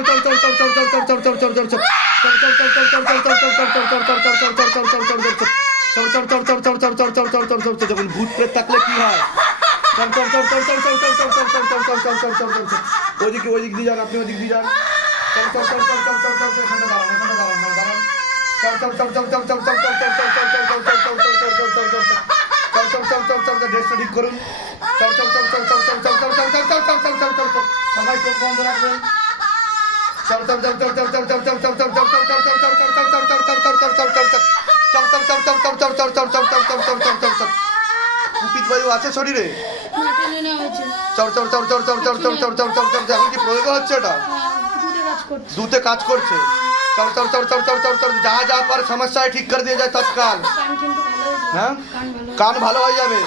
চল চল চল চল চল চল চল চল চল চল চল চল যখন ভূত প্রেত থাকলে কি হয় ওদিকে ওদিক দিয়ে যান আপনি ওদিক দিয়ে যান ড্রেসটা ঠিক করুন সবাই চোখ বন্ধ রাখবেন চল বায়ু আছে শরীরে এখন কি প্রয়োগ হচ্ছে এটা দুতে কাজ করছে চল চল চল চল চল চল চল যা যা পার সমস্যা ঠিক করে দিয়ে যায় তৎকাল হ্যাঁ কান ভালো হয়ে যাবে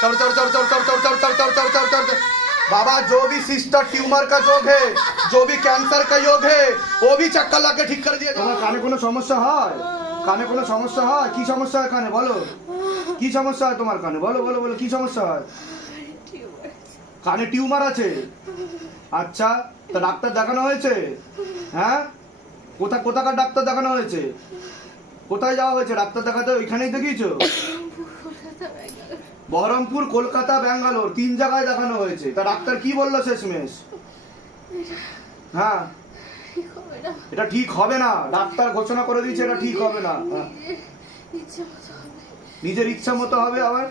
চল চল চল চল চল চল চল চল চল बाबा जो भी सिस्टर ट्यूमर का योग है, जो भी कैंसर का योग है, वो भी चक्कर ला के ठीक कर दिया তোমার কানে কোনো সমস্যা হয়? কানে কোনো সমস্যা হয়? কি সমস্যা হয় কানে? বলো। কি সমস্যা হয় তোমার কানে? বলো বলো বলো, কি সমস্যা হয়? কানে টিউমার আছে। আচ্ছা তা ডাক্তার দেখানো হয়েছে? হ্যাঁ? কোথা কোথাকার ডাক্তার দেখানো হয়েছে? কোথায় যাওয়া হয়েছে? ডাক্তার দেখাতে ওইখানেই দেখিয়েছো বহরমপুর, কলকাতা, ব্যাঙ্গালোর, তিন জায়গায় দেখানো হয়েছে। তা ডাক্তার কি বলল শেষমেশ? হ্যাঁ। এটা ঠিক হবে না। ডাক্তার ঘোষণা করে দিয়েছে, এটা ঠিক হবে না। হ্যাঁ। নিজের ইচ্ছা মতো হবে আবার?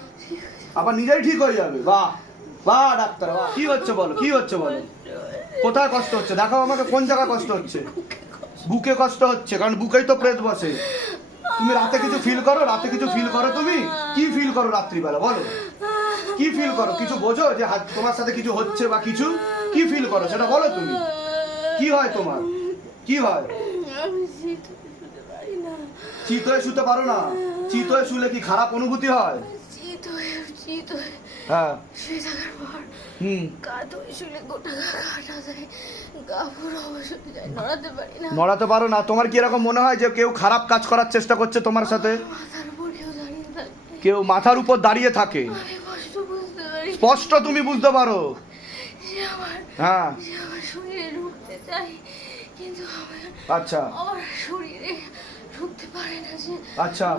আবার নিজেই ঠিক হয়ে যাবে। বাহ। বাহ, ডাক্তার, বাহ। কি হচ্ছে বলো? কি হচ্ছে বলো? কোথায় কষ্ট হচ্ছে? দেখো আমাকে কোন জায়গায় কষ্ট হচ্ছে। বুকে কষ্ট হচ্ছে, কারণ বুকেই তো প্রেত বসে। তুমি রাতে কিছু ফিল করো? রাতে কিছু ফিল করো তুমি? কি ফিল করো রাত্রিবেলা? বলো। কি ফিল করো? কিছু বোঝো যে তোমার সাথে কিছু হচ্ছে বা কিছু? কি ফিল করো? সেটা বলো তুমি। কি হয় তোমার? কি হয়? চিতয়ে শুতে পারো না। চিতয়ে শুলে কি খারাপ অনুভূতি হয় হ্যাঁ। শুয়ে থাকার পর গা শুলে গোটা গা কাটা যায় গা পুরো অবশ হয়ে যায় নড়াতে পারি না। নড়াতে পারো না। তোমার কি এরকম মনে হয় যে কেউ খারাপ কাজ করার চেষ্টা করছে তোমার সাথে? কেউ মাথার উপর দাঁড়িয়ে থাকে। স্পষ্ট তুমি বুঝতে পারো। হ্যাঁ। আচ্ছা। আমার শরীরে আচ্ছা।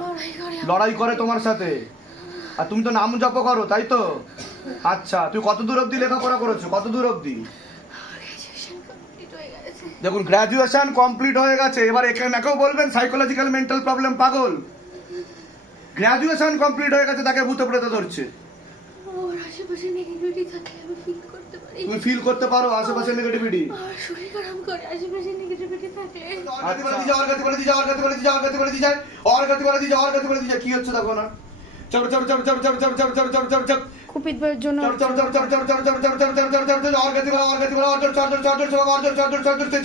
লড়াই করে তোমার সাথে? আর তুমি তো নাম জপ করো তাই তো? আচ্ছা তুই কত দূর অবধি লেখাপড়া করেছ? কত দূর অবধি? দেখুন গ্রাজুয়েশন কমপ্লিট হয়ে গেছে এবার একেও বলবেন সাইকোলজিক্যাল মেন্টাল প্রবলেম পাগল। গ্রাজুয়েশন কমপ্লিট হয়ে গেছে তাকে ভূত প্রেত ধরছে। তুমি ফিল করতে পারো আশেপাশে নেগেটিভিটি আচ্ছা। কি হচ্ছে দেখো না। চলো চলো চলো চলো চলো চলো চলো চলো চলো চলো চলো কুপিতবার জন্য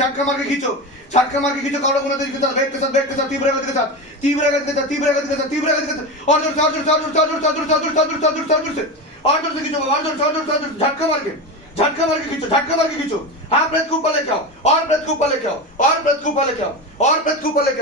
ঝাটকা মার্কে খিচো ঝাটকা মার্কে খিচো কারও কোনো দিকে তার বেগকে সাথ বেগকে সাথ তীব্র গতিকে সাথ তীব্র তীব্র তীব্র গতিকে সাথ অর্জুন অর্জুন অর্জুন অর্জুন অর্জুন অর্জুন অর্জুন অর্জুন অর্জুন অর্জুন খিচো অর্জুন অর্জুন অর্জুন ঝাটকা মার্কে झटका मार के खींचो झटका मार के खींचो हाँ ब्रेथ के ऊपर लेके आओ और ब्रेथ के ऊपर लेके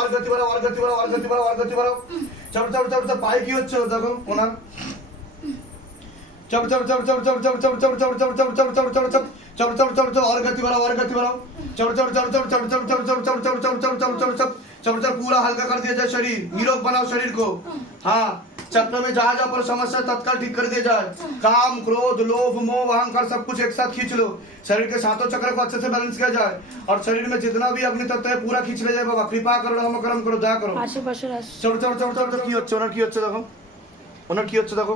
আর গতি বাড়াও আর গতি বাড়াও আর গতি বাড়াও আর গতি বাড়াও চাপ চাপ চাপ চাপ পায়ে কি হচ্ছে তখন ওনার चप चप चप चप चप चप चप चप चप चप चप चप चप चप चप चप चप चप और गति बढ़ाओ और गति बढ़ाओ चप चप चप चप चप चप चप चप चप चप चप चप चप चप चप चप चप पूरा हल्का कर दिया जाए शरीर निरोग बनाओ शरीर को हाँ चक्र में जहाँ जहाँ पर समस्या तत्काल ठीक कर दिया जाए काम क्रोध लोभ मोह अहंकार सब कुछ एक साथ खींच लो शरीर के सातों चक्र को अच्छे से बैलेंस किया जाए और शरीर में जितना भी अग्नि तत्व है पूरा खींच ले जाए बाबा कृपा करो हम कर्म करो दया करो আশেপাশের আস- চলো চলো চলো চলো চলো, কি হচ্ছে ওনার কি হচ্ছে দেখো ওনার কি হচ্ছে দেখো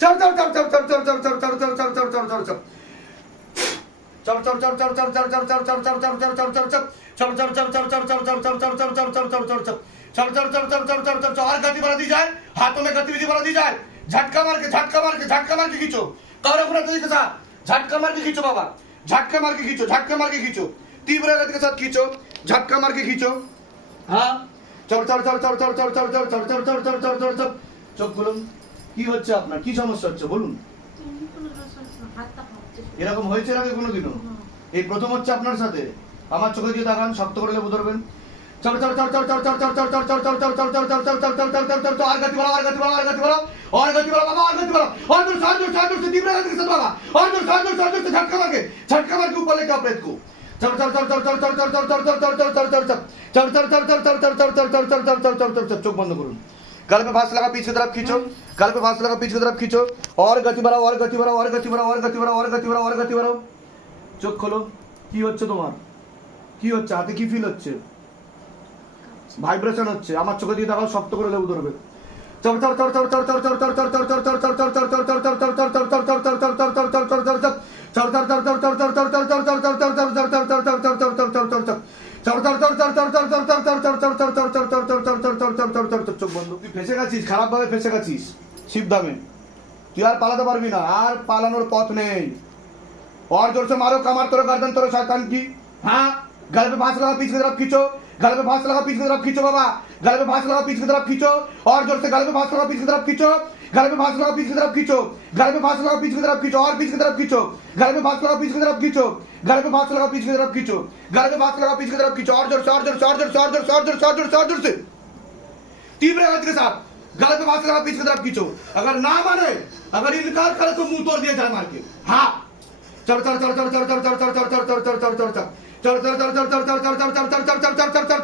चल चल चल চল চল চল চল চল চল চল চল चल চল চল चल চল চল চল চল চল चल চল चल চল চল চল চল চল চল চল চल चल चल चल चल चल चल चल चल चल चल चल चल चल चल चल चल चल चल और गति बढ़ा दी जाए हाथों में गतिविधि बढ़ा दी जाए झटका मार के झटका मार के झटका मार के खींचो कवर अपना गति के साथ झटका मार के खींचो बाबा झटका मार के खींचो झटका मार के खींचो तीव्र गति के साथ खींचो झटका मार के खींचो हाँ चल चल चल चल चल चल चल चल चल चल चल चल चल चल चल चल चल কি হচ্ছে আপনার কি সমস্যা হচ্ছে বলুন এরকম হয়েছে আগে কোনোদিনও এই প্রথম হচ্ছে আপনার সাথে আমার চোখে দিয়ে তাকান শক্ত করে লেবু ধরবেন চোখ বন্ধ করুন गल पे फास्ट लगा पीछे तरफ खींचो गल पे फास्ट लगा पीछे तरफ खींचो और गति बढ़ाओ और गति बढ़ाओ और गति बढ़ाओ और गति बढ़ाओ और गति बढ़ाओ और गति बढ़ाओ চোখ খোলো কি হচ্ছে তোমার কি হচ্ছে হাতে কি ফিল হচ্ছে ভাইব্রেশন হচ্ছে আমার চোখে দিয়ে দেখাও শক্ত করে লেবু ধরবে চর চর চর চর চর চর চর চর চর চর চোখ বন্ধ তুই ফেসে গেছিস খারাপভাবে ফেসে গেছিস শিবধামে তুই আর পালাতে পারবি না আর পালানোর পথ নেই অর জোরছে মারো কামার তোর গার্জেন তোর শয়তান কি হ্যাঁ গালবে ভাঁস লাগা পিছকে তরফ খিচো গালবে ভাঁস লাগা পিছকে তরফ খিচো বাবা গালবে ভাঁস লাগা পিছকে তরফ খিচো অর জোরছে গালবে ভাঁস লাগা পিছকে তরফ খিচো গালবে ভাঁস লাগা পিছকে তরফ খিচো গালবে ভাঁস লাগা পিছকে তরফ খিচো অর পিছকে তরফ খিচো গালবে ভাঁস লাগা পিছকে তরফ খিচো গালবে ভাঁস লাগা পিছকে তরফ খিচো গালবে ভাঁস লাগা পিছকে তরফ খিচো অর জোর অর জোর অর জোর অর জোর অর জোর অর অর জোর অর অর জোর অর অর জোর অর तीव्र आवाज के साथ गलत आवाज के पीछे की तरफ खींचो अगर ना माने अगर इनकार करे तो मुंह तोड़ दिया जाए मार के हाँ चढ़ चढ़ चढ़ चढ़ चढ़ चढ़ चढ़ चढ़ चढ़ चढ़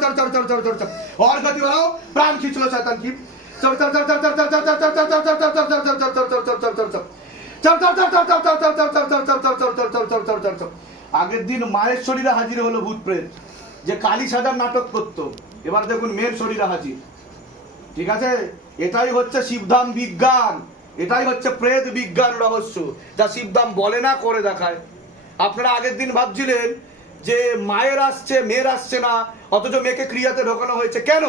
चढ़ चढ़ चढ़ चढ़ और गति बढ़ाओ प्राण खींच लो शैतान की আগের দিন মায়ের শরীরে হাজির হলো ভূত প্রেত যে কালী সাজার নাটক করতো এবার দেখুন মেয়ের শরীরে হাজির ঠিক আছে? এটাই হচ্ছে শিবধাম বিজ্ঞান। এটাই হচ্ছে প্রেত বিজ্ঞান রহস্য। যা শিবধাম বলে না, করে দেখায়। আপনারা আগের দিন ভাবছিলেন যে মায়ের আসছে, মেয়ের আসছে না, অথচ মেয়েকে ক্রিয়াতে ঢোকানো হয়েছে। কেন?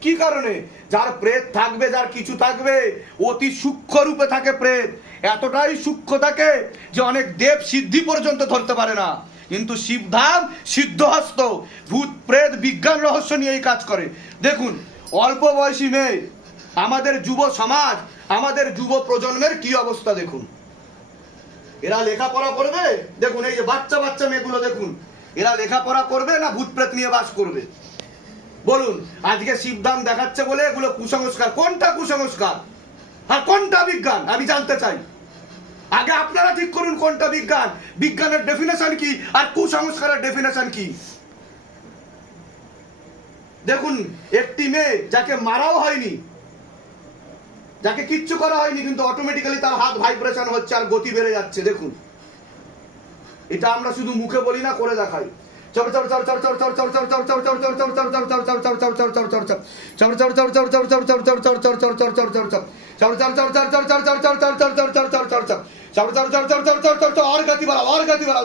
কি কারণে? যার প্রেত থাকবে, যার কিছু থাকবে, অতি সূক্ষ্ম রূপে থাকে প্রেত। এতটাই সূক্ষ্ম থাকে যে অনেক দেব সিদ্ধি পর্যন্ত ধরতে পারে না। কিন্তু শিবধাম সিদ্ধহস্ত, ভূত, প্রেত, বিজ্ঞান রহস্য নিয়ে এই কাজ করে। দেখুন অল্প বয়সী মেয়ে, আমাদের যুব সমাজ, আমাদের যুব প্রজন্মের কি অবস্থা দেখুন? এরা লেখাপড়া করবে? দেখুন, এই যে বাচ্চা বাচ্চা মেয়েগুলো দেখুন, এরা লেখাপড়া করবে না ভূত প্রেত নিয়ে বাস করবে? বলুন, আজকে শিবধাম দেখাচ্ছে বলে এগুলো কুসংস্কার। কোনটা কুসংস্কার? আর কোনটা বিজ্ঞান? আমি জানতে চাই। আগে আপনারা ঠিক করুন কোনটা বিজ্ঞান। বিজ্ঞানের ডেফিনেশন কি? আর কুসংস্কারের ডেফিনেশন কি? দেখুন একটি মেয়ে যাকে মারাও হয়নি যাকে কিচ্ছু করা হয়নি কিন্তু অটোমেটিক্যালি তার হাত ভাইব্রেশন হচ্ছে আর গতি বেড়ে যাচ্ছে দেখুন এটা আমরা শুধু মুখে বলি না করে দেখাই और गति बढ़ाओ और गति बढ़ाओ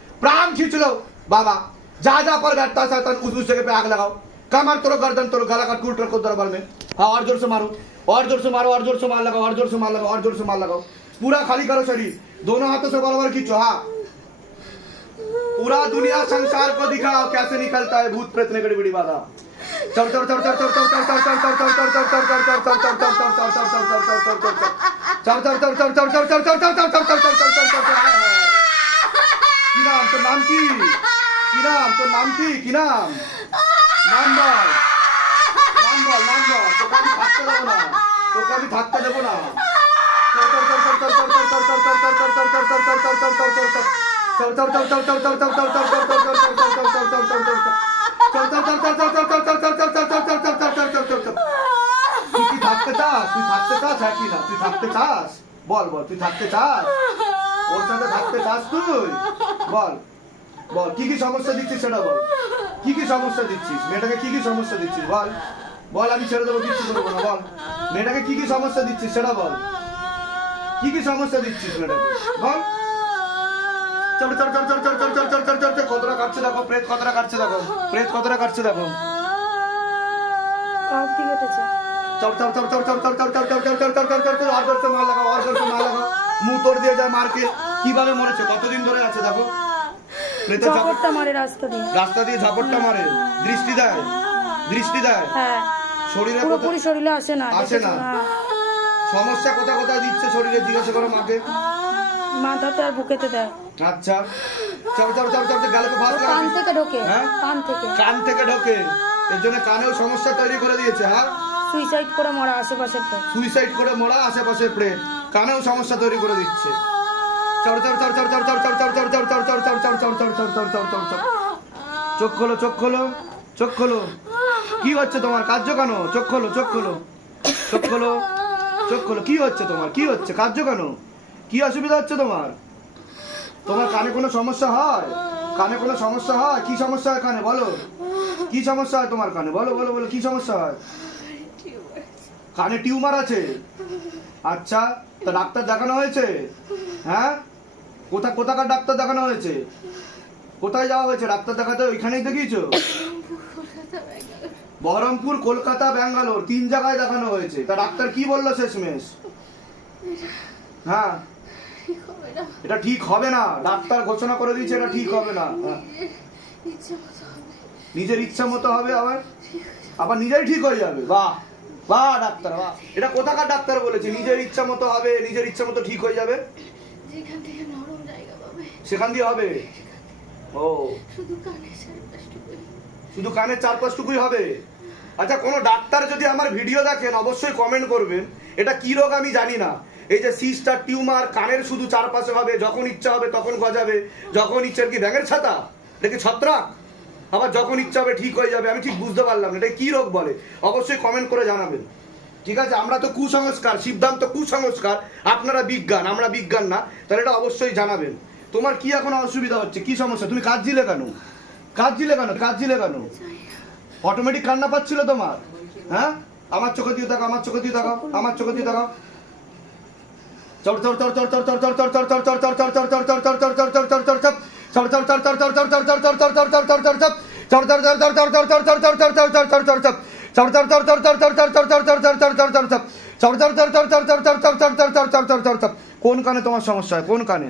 प्राण खींच लो बाबा जा जा पर बैठता सा तन उस जगह पे आग लगाओ कमर तोड़ो गर्दन तोड़ो गला का टूट रखो दरबार में हाँ और ज़ोर से मारो और ज़ोर से मारो और ज़ोर से मार लगाओ और ज़ोर से मार लगाओ और ज़ोर से मार लगाओ पूरा खाली करो शरीर दोनों हाथों से बराबर खींचो हाँ पूरा दुनिया संसार को दिखाओ कैसे निकलता है भूत प्रेत ने गड़बड़ी वाला चढ़ चढ़ चढ़ কি নাম তোর নাম কি কি নাম তোর নাম কি কি নাম নাম বল নাম বল নাম বল তোকে আমি থাকতে দেবো না তোকে আমি থাকতে দেবো না তুই কি থাকতে চাস তুই থাকতে চাস হ্যাঁ কি তুই থাকতে চাস বল বল তুই থাকতে চাস ওর সাথে থাকতে চাস তুই বল বল কি কি সমস্যা দিচ্ছিস সেটা বল কি কি সমস্যা দিচ্ছিস মেয়েটাকে কি কি সমস্যা দিচ্ছিস বল বল আমি ছেড়ে দেবো কিচ্ছু করব না বল মেয়েটাকে কি কি সমস্যা দিচ্ছিস সেটা বল কি কি সমস্যা দিচ্ছিস মেয়েটাকে বল চল চল চল চল চল চল চল চল চল চল চল কতটা কাটছে দেখো প্রেত কতটা কাটছে দেখো প্রেত কতটা কাটছে দেখো চল কেটেছে চল চল চল চল চল চল চল চল চল চল চল চল চল চল আর করতে মার লাগাও আর করতে মার লাগাও মুতর দিয়ে যায় মার্কেট কীভাবে মরেছে? কতদিন ধরে আছে দেখো। প্রেতা ঝাপটটা মারে রাস্তা দিয়ে। রাস্তা দিয়ে ঝাপটটা মারে। দৃষ্টি দেয়। দৃষ্টি দেয়। হ্যাঁ। শরীরে পুরোপুরি শরীরে আসে না আসে না। হ্যাঁ। সমস্যা কোথা কোথায় দিচ্ছে শরীরে? জিজ্ঞাসা করো মাকে। মাথাতে আর বুকেতে দেয়। আচ্ছা। চাপ চাপ চাপ চাপ গালে ভাত লাগে। কান থেকে ঢোকে। হ্যাঁ? কান থেকে। কান থেকে ঢোকে। এর জন্য কানেও সমস্যা তৈরি করে দিয়েছে হ্যাঁ? সুইসাইড করে মরা আশেপাশে সুইসাইড করে মরা আশেপাশে প্রেম কানেও সমস্যা তৈরি করে দিচ্ছে। চড় চড় চড় চড় চড় চড় চড় চড় চড় চড় চড় চড় চড় চড় চড় চড় চড় চোখ খোলো চোখ খোলো চোখ খোলো কি হচ্ছে তোমার কার্য কেন চোখ খোলো চোখ খোলো চোখ খোলো চোখ খোলো কি হচ্ছে তোমার কি হচ্ছে কার্য কেন কি অসুবিধা হচ্ছে তোমার তোমার কানে কোনো সমস্যা হয় কানে কোনো সমস্যা হয় কি সমস্যা হয় কানে বলো কি সমস্যা হয় তোমার কানে বলো বলো বলো কি সমস্যা হয় কানে টিউমার আছে আচ্ছা তা ডাক্তার দেখানো হয়েছে হ্যাঁ কোথা কোথাকার ডাক্তার দেখানো হয়েছে? কোথায় যাওয়া হয়েছে? ডাক্তার দেখাতে ওইখানেই দেখিয়েছো? বহরমপুর, কলকাতা, ব্যাঙ্গালোর, তিন জায়গায় দেখানো হয়েছে। তা ডাক্তার কি বলল শেষমেশ? হ্যাঁ। এটা ঠিক হবে না। ডাক্তার ঘোষণা করে দিয়েছে, এটা ঠিক হবে না। হ্যাঁ। নিজের ইচ্ছা মতো হবে আবার? আবার নিজেই ঠিক হয়ে যাবে। বা বা ডাক্তার, বাহ। এটা কোথাকার ডাক্তার বলেছে? নিজের ইচ্ছা মতো হবে, নিজের ইচ্ছা মতো ঠিক হয়ে যাবে? যেখান থেকে সেখান দিয়ে হবে। ও। শুধু কানে কানের চারপাশটুকুই হবে? আচ্ছা কোনো ডাক্তার যদি আমার ভিডিও দেখেন অবশ্যই কমেন্ট করবেন। এটা কি রোগ আমি জানি না। এই যে সিস্টার টিউমার কানের শুধু চারপাশে হবে যখন ইচ্ছা হবে তখন গজাবে যখন ইচ্ছা কি ব্যাঙের ছাতা? এটা কি ছত্রাক? আবার যখন ইচ্ছা হবে ঠিক হয়ে যাবে আমি ঠিক বুঝতে পারলাম এটা কি রোগ বলে? অবশ্যই কমেন্ট করে জানাবেন। ঠিক আছে আমরা তো কুসংস্কার সিদ্ধান্ত কুসংস্কার আপনারা বিজ্ঞান আমরা বিজ্ঞান না তাহলে এটা অবশ্যই জানাবেন। তোমার কি এখন অসুবিধা হচ্ছে কি সমস্যা তুমি কাজ দিলে কেন কাজ দিলে কেন কাজ দিলে কেন অটোমেটিক কান্না পাচ্ছিল তোমার হ্যাঁ আমার চোখে দিয়ে দেখো আমার চোখে দিয়ে দেখো আমার চোখে দিয়ে দেখো চড় কোন কানে তোমার সমস্যা কোন কানে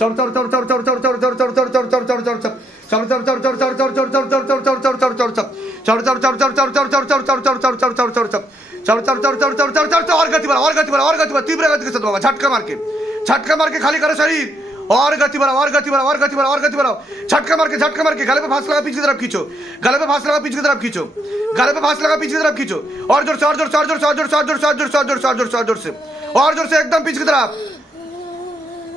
চর চর চর চর চর চর চর চর চর চর চর চর চর চর চর झटका मार के झटका मार के खाली करो शरीर और गति बढ़ाओ और गति बढ़ाओ और गति बढ़ाओ और गति बढ़ाओ झटका मार के झटका मार के गले पे फांस लगा पीछे की तरफ खींचो गले पे फांस लगा पीछे की तरफ खींचो गले पे फांस लगा पीछे की तरफ खींचो और जोर से और जोर से और जोर से और जोर से और जोर से और जोर से और जोर से और जोर से एकदम पीछे की तरफ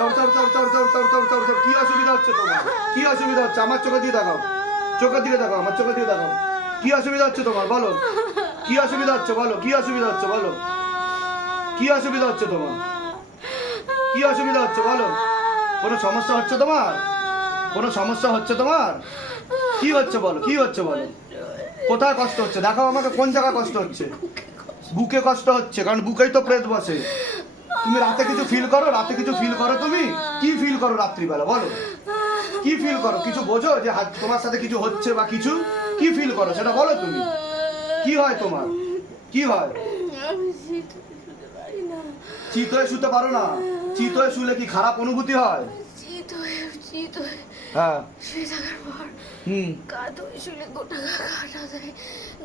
চল চল চল চল চল চল চল চল চল, কি অসুবিধা হচ্ছে তোমার? কি অসুবিধা হচ্ছে? আমার চোখে দিয়ে দেখাও চোখের দিকে দেখাও আমার চোখে দিয়ে দেখাও কি অসুবিধা হচ্ছে তোমার? বলো। কি অসুবিধা হচ্ছে? বলো। কি অসুবিধা হচ্ছে? বলো। কি অসুবিধা হচ্ছে তোমার? কি অসুবিধা হচ্ছে? বলো। কোনো সমস্যা হচ্ছে তোমার? কোনো সমস্যা হচ্ছে তোমার? কি হচ্ছে বলো? কি হচ্ছে বলো? কোথায় কষ্ট হচ্ছে? দেখাও আমাকে কোন জায়গায় কষ্ট হচ্ছে? বুকে কষ্ট হচ্ছে, কারণ বুকেই তো প্রেত বসে। তুমি রাতে কিছু ফিল করো? রাতে কিছু ফিল করো তুমি? কি ফিল করো রাত্রিবেলা? বলো। কি ফিল করো? কিছু বোঝো যে তোমার সাথে কিছু হচ্ছে বা কিছু? কি ফিল করো? সেটা বলো তুমি। কি হয় তোমার? কি হয়? চিত শুতে পারো না। চিত শুলে কি খারাপ অনুভূতি হয়ে হ্যাঁ। শুয়ে থাকার পর হুম। গা ধুয়ে শুলে গোটা গা কাটা যায়।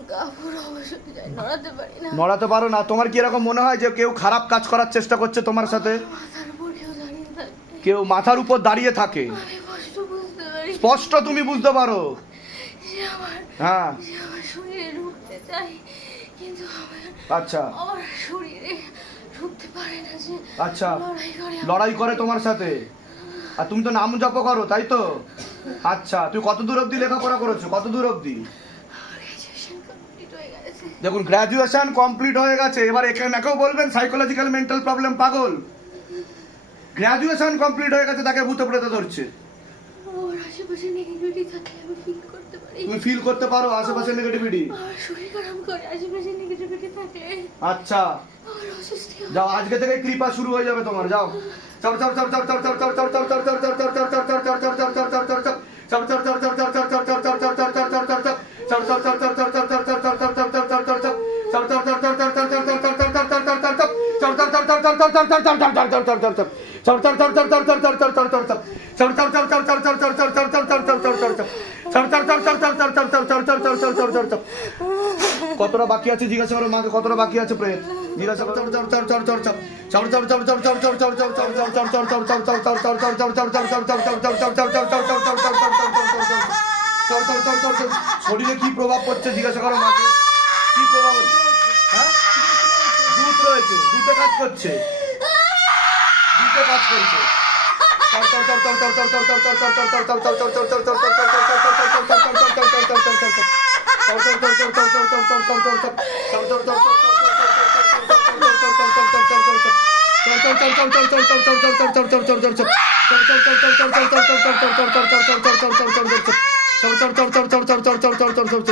গা পুরো অবশ হয়ে যায় নড়াতে পারি না। নড়াতে পারো না। তোমার কি এরকম মনে হয় যে কেউ খারাপ কাজ করার চেষ্টা করছে তোমার সাথে? মাথার উপর কেউ দাঁড়িয়ে থাকে। কেউ মাথার উপর দাঁড়িয়ে থাকে। আমি কষ্ট বুঝতে পারি। স্পষ্ট তুমি বুঝতে পারো। হ্যাঁ। আমার শরীরে ঢুকতে চাই কিন্তু আচ্ছা। আমার শরীরে ঢুকতে পারে না আচ্ছা। লড়াই করে তোমার সাথে? আর তুমি তো নাম জপ করো, তাই তো? আচ্ছা তুই কত দূর অবধি লেখাপড়া করেছ? কত দূর অবধি? দেখুন গ্রাজুয়েশন কমপ্লিট হয়ে গেছে, এবার এখানে নাকেও বলবেন সাইকোলজিক্যাল মেন্টাল প্রবলেম পাগল। গ্রাজুয়েশন কমপ্লিট হয়ে গেছে, তাকে ভূতে প্রেতে ধরছে। ওর আশেপাশে নেগেটিভিটি থাকলে আমি ফিল পারি তুমি ফিল করতে পারো আশেপাশে নেগেটিভিটি আমার শরীর খারাপ করে আশেপাশে নেগেটিভিটি থাকলে আচ্ছা আমার অসুস্থি হয় যাও আজকে থেকে কৃপা শুরু হয়ে যাবে তোমার যাও চড় চড় চড় চড় চড় চড় চড় কতটা বাকি আছে জিজ্ঞাসা করো মাকে কতটা বাকি আছে প্রেম জিজ্ঞাসা করো চড় চড় চড় চড় চড় শরীরে কি প্রভাব পড়ছে জিজ্ঞাসা করো মাকে কি প্রভাব হচ্ছে হ্যাঁ রয়েছে কাজ করছে দুধে কাজ করছে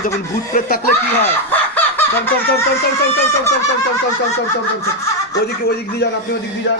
যখন ভূত প্রেত থাকলে কি হয় ওদিকে ওদিক দিয়ে যান আপনি ওদিক দিয়ে যান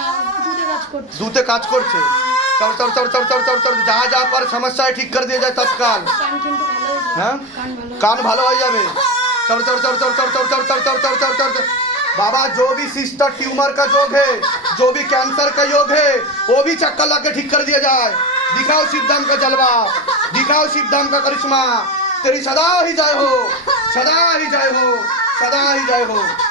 दूते কাজ করছে চল চল চল চল চল চল চল যা যা পার সমস্যায় ঠিক করে দিয়ে যায় তৎকাল হ্যাঁ কান ভালো হয়ে যাবে চল চল চল চল চল চল চল চল চল চল চল চল बाबा जो भी सिस्टर ट्यूमर का योग है जो भी कैंसर का योग है वो भी चक्कर लाके ठीक कर दिया जाए दिखाओ शिवधाम का जलवा दिखाओ शिवधाम का करिश्मा तेरी सदा ही जय हो सदा ही जय हो सदा ही जय हो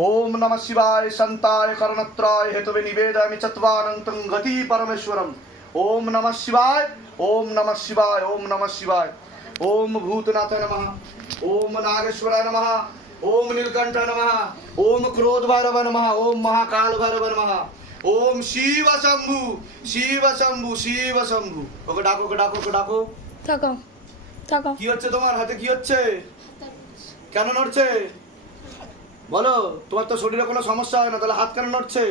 ওম নম শিবায় সন্তায় কর্ণত্রয় হেতবে নিবেদয়ামি চত্বানন্তং গতি পরমেশ্বরম ওম নম শিবায় ওম নম শিবায় ওম নম শিবায় ওম ভূতনাথ নম ওম নাগেশ্বরায় নম ওম নীলকণ্ঠ নম ওম ক্রোধ ভৈরব নম ওম মহাকাল ভৈরব নম ওম শিব শম্ভু শিব শম্ভু শিব শম্ভু ওকে ডাকো ওকে ডাকো ওকে ডাকো থাকো থাকো কি হচ্ছে তোমার হাতে কি হচ্ছে কেন নড়ছে বলো তোমার তো শরীরে কোনো সমস্যা হয় না তাহলে হাত কেন নড়ছে?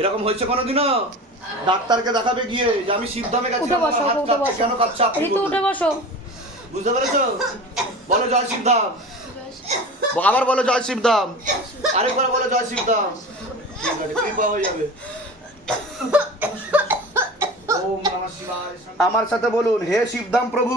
এরকম হয়েছে কোনোদিনও? ডাক্তারকে দেখাবে গিয়ে যে আমি শিবধামে গেছি হাত কাঁপছে কেন কাঁপছে আপনি উঠে বসো। বুঝতে পেরেছ? বলো জয় শিবধাম আবার বলো জয় শিবধাম আরেকবার বলো জয় শিবধাম কৃপা হয়ে যাবে। ওম নমঃ শিবায়। আমার সাথে বলুন হে শিবধাম প্রভু।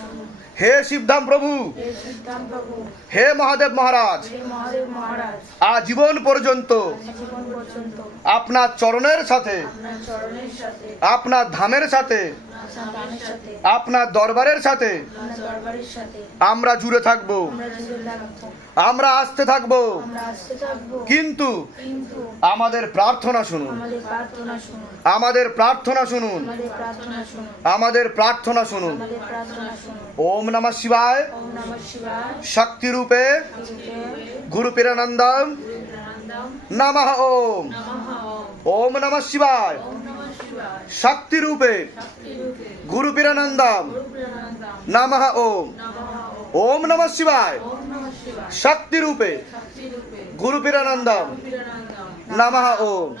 হে শিবধাম প্রভু। হে মহাদেব মহারাজ। আজীবন পর্যন্ত। আপনার চরণের সাথে। আপনার ধামের সাথে। আপনার দরবারের সাথে। আমরা জুড়ে থাকব। আমরা আসতে থাকব। কিন্তু আমাদের প্রার্থনা শুনুন। আমাদের প্রার্থনা শুনুন। আমাদের প্রার্থনা শুনুন। ওম নমঃ শিবায়। শক্তি রূপে গুরু পীরানন্দম নমঃ ওম। ওম নমঃ শিবায়। শক্তি রূপে গুরু পীরানন্দম নমঃ ওম। ওম নম শিবায়। শক্তি রূপে গুরু পিরানন্দম। নমঃ ওম।